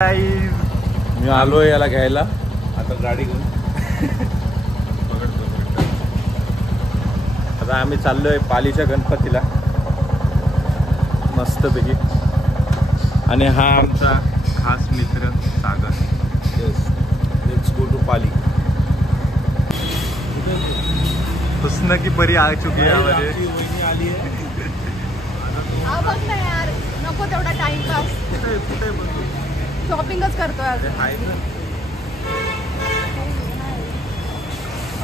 मी आलोय याला घ्यायला आता गाडी घेऊन. आता आम्ही चाललोय पालीच्या गणपतीला मस्तपैकी. आणि हा आमचा खास मित्र Sagar. Yes, let's go to Pali. हुस्न की परी आ चुकी है यामध्ये. आली आहे. बघ ना यार, नको तेवढा टाइमपास. कुठे शॉपिंगच करतोय आज.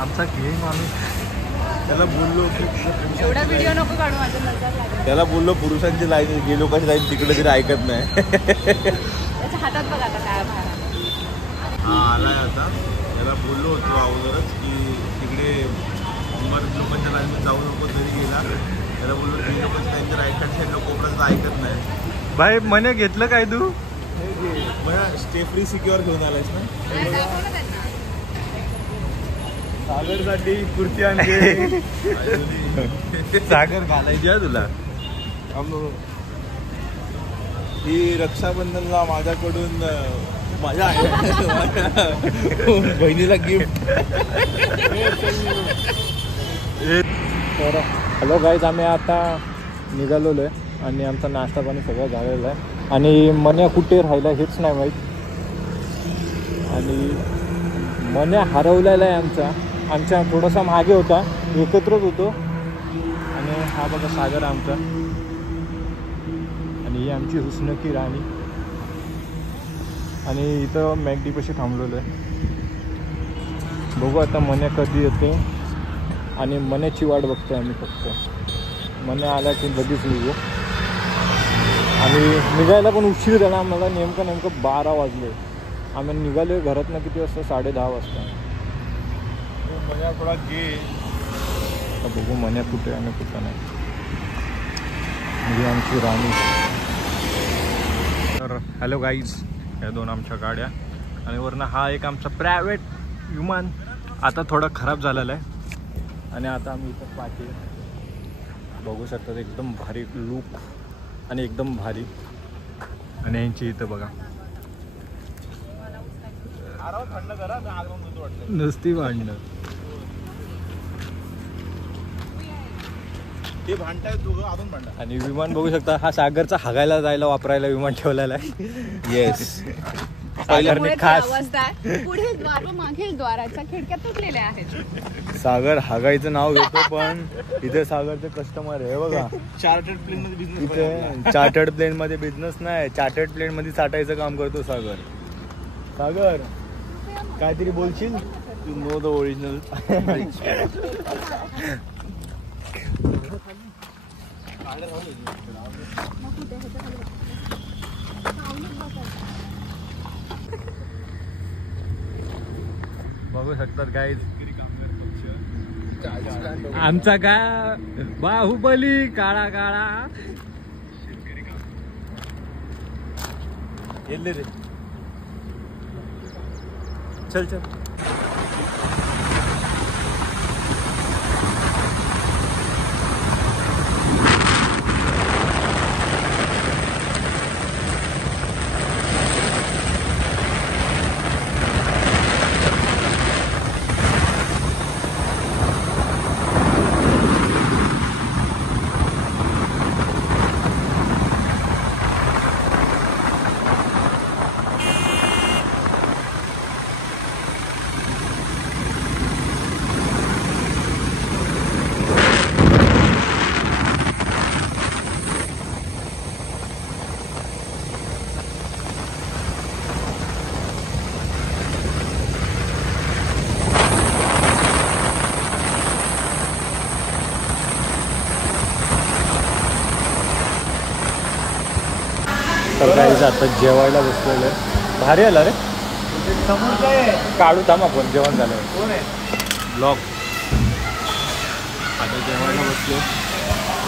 आमचा घेईन माणूस. त्याला बोललो की एवढा व्हिडिओ नको काढू, माझ्या नजर लागेल. त्याला बोललो पुरुषांची लाईन गे लोकांची लाईन तिकडे तरी ऐकत नाही. त्याच्या हातात बघ आता काय बाहेर. हा आलाय आता. त्याला बोललो होतो अगोदरच की तिकडे लोकांच्या लाईन जाऊ नको, तरी गेला. त्याला बोललो गे लोकांच्या लाईनच्या राईट हँड साईडला कोपऱ्यात ऐकत नाही. भाई मने घेतलं काय तू? मला स्टे फ्री सिक्युअर घेऊन आलायस ना. सागरसाठी कुर्ती आणली. सागर घालायची आहे तुला. ही रक्षाबंधनला माझ्याकडून माझ्या बहिणीला गिफ्ट. तर हॅलो गाईज, आम्ही आता निघालेलो आहे आणि आमचा नाश्ता पाणी सगळं झालेलं आहे. आणि मन्या कुठे राहिला हेच नाही माहीत. आणि मन्या हरवलेला आहे आमच्या थोडासा मागे होता, एकत्रच होतो. आणि हा बघा सागर आमचा. आणि ही आमची हुस्न की राणी. आणि इथं मॅगडीपाशी थांबलेलो आहे. बघू आता मन्या कधी येते. आणि मन्याची वाट बघतोय आम्ही फक्त. मन्या आला की लगेच निघू. आणि निघायला पण उशीर झाला आम्हाला. नेमकं 12 वाजले. आम्ही निघालो घरातनं किती वाजता? 10:30 वाजता. मन्या थोडा गे. आता बघू मन्या कुठे आणि कुठं नाही. म्हणजे आमची राणी. तर हॅलो गाईज, या दोन आमच्या गाड्या. आणि वरनं हा एक आमचा प्रायव्हेट विमान आता थोडा खराब झालेला आहे. आणि आता आम्ही इथं पाठी बघू शकतात. एकदम भारी लूक आणि एकदम भारी. आणि यांची इथं बघा नुसती भांडणं. ते भांडताय दोघं अजून भांडण. आणि विमान बघू शकता. हा सागरचा हागायला जायला वापरायला विमान ठेवलेला आहे. येस, सागरने खास. पुढे द्वार व मागे द्वाराच्या खिडक्या तुटलेल्या आहेत. सागर हागायचं नाव घेतो, पण इथे सागरचे कस्टमर आहे बघा. चार्टर्ड प्लेन मध्ये बिझनेस. इथे चार्टर्ड प्लेन मध्ये बिझनेस नाही, चार्टर्ड प्लेन मध्ये चाटायचं काम करतो सागर. सागर काहीतरी बोलशील? You know the original. बघू शकतात गाईज आमचा का बाहुबली काळा काळा. येले रे, चल चल. तर काहीच आता जेवायला बसलेलं आहे. भारी आला रे. समोर काय काढू थांब आपण जेवण झालं. कोण आहे ब्लॉग. आता जेवायला बसलो.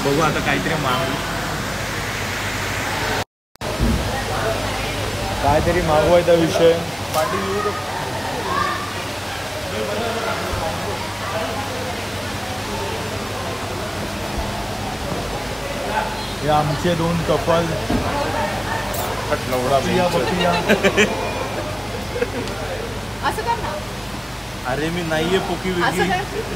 बघू आता काहीतरी मागू. काहीतरी मागवायचा विषय. हे आमचे दोन कपल लवडा असं कर ना. अरे मी नाहीये पोकी असं विकी कर.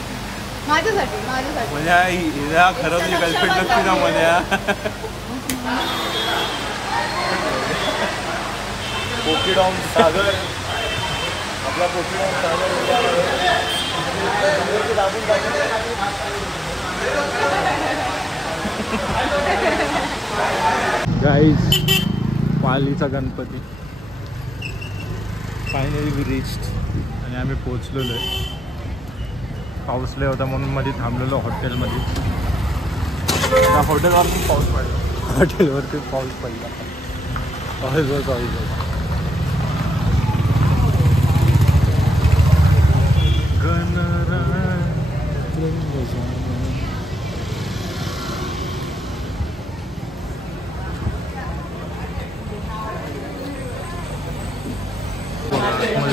माझ्यासाठी माझ्यासाठी. म्हणजे हिला खरं म्हणजे गर्लफ्रेंड नसते ना मध्ये पोकीडॉन सागर आपला पोकीडॉन सागर गाईज पालीचा गणपती फायनली वी रिच्ड आणि आम्ही पोचलेलो आहे. पाऊस लय होता म्हणून मध्ये थांबलेलो हॉटेलमध्ये. त्या हॉटेलवरती पाऊस पडला. हॉटेलवरती पाऊस पडला. पाऊस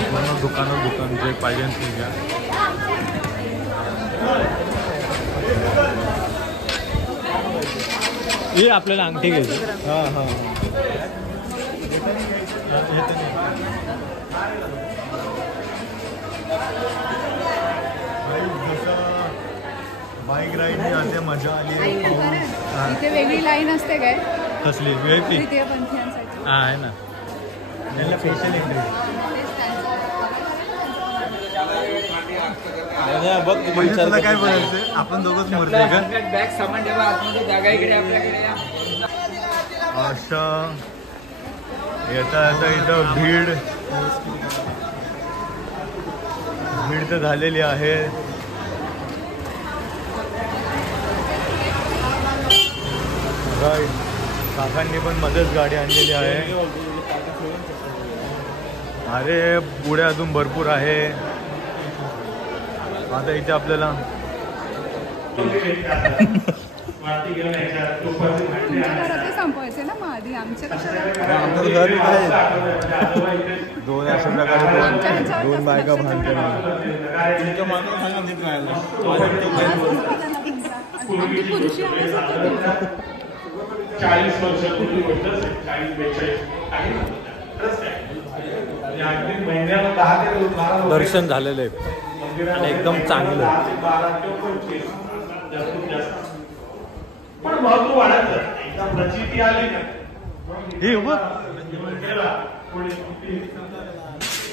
पूर्ण दुकान जे पाहिजे ते घ्या. हे आपल्याला अंगठी घ्यायची. हां हां बाईक राईडने असे मजा आली. इथे वेगळी लाईन असते काय? कसली VIP? तृतीय पंथीयांसाठी. हां आहे ना. त्यांना स्पेशल एंट्री. बघ तुला काय बोलायचं? आपण दोघंच मरतोय का? बॅग सामान ठेवा आतमध्ये, जागा इकडे आपल्याकडे. अशा येता येता इथं भीड तर झालेली आहे. काकांनी पण मध्येच गाडी आणलेली आहे. अरे पुढे अजून भरपूर आहे. आता इथे आपल्याला घरात संपवायचे ना मग आधी आमच्या आमचं घर आहे. दोन अशा प्रकारे दोन बायका भांडते. तुमच्या मागं सांगा नीट राहायला. आमची खुर्ची आहे. 40 वर्षापूर्वी गोष्ट 40-42 आहे ना. अगदी महिन्याला 10 ते 12 दर्शन झालेलं आहे आणि एकदम चांगलं. 12 ते 25 जास्तीत जास्त. पण महत्व वाढत एकदा प्रचिती आली ना हे बघ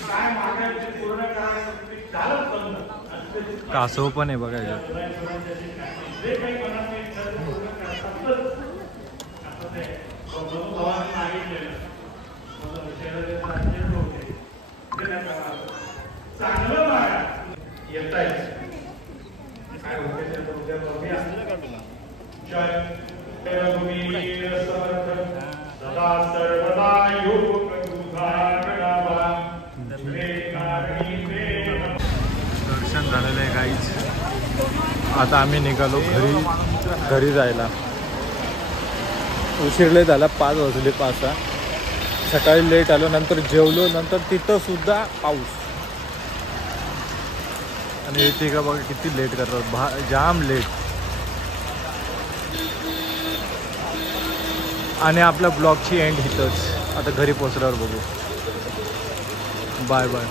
काय मागायचे पूर्ण करायचं झालंच बंद. कासव पण आहे बघायचं. जे काही मनात येईल ते पूर्ण करतातच. असं ते भगवान सांगितलेलं चांगलं मागा येता येईल. काय होते ते उद्या बघूया. जय तुम्ही सदा सर्वदा योग दर्शन झालेलं आहे गाईच. आता आम्ही निघालो घरी जायला. उशीरले झाला 5 वाजले 5. सकाळी लेट आलो. नंतर जेवलो. नंतर तिथं सुद्धा पाऊस. आणि इथे का बघा किती लेट करतात. जाम लेट. आणि आपल्या ब्लॉगची एंड इथंच. आता घरी पोचल्यावर बघू. Bye bye.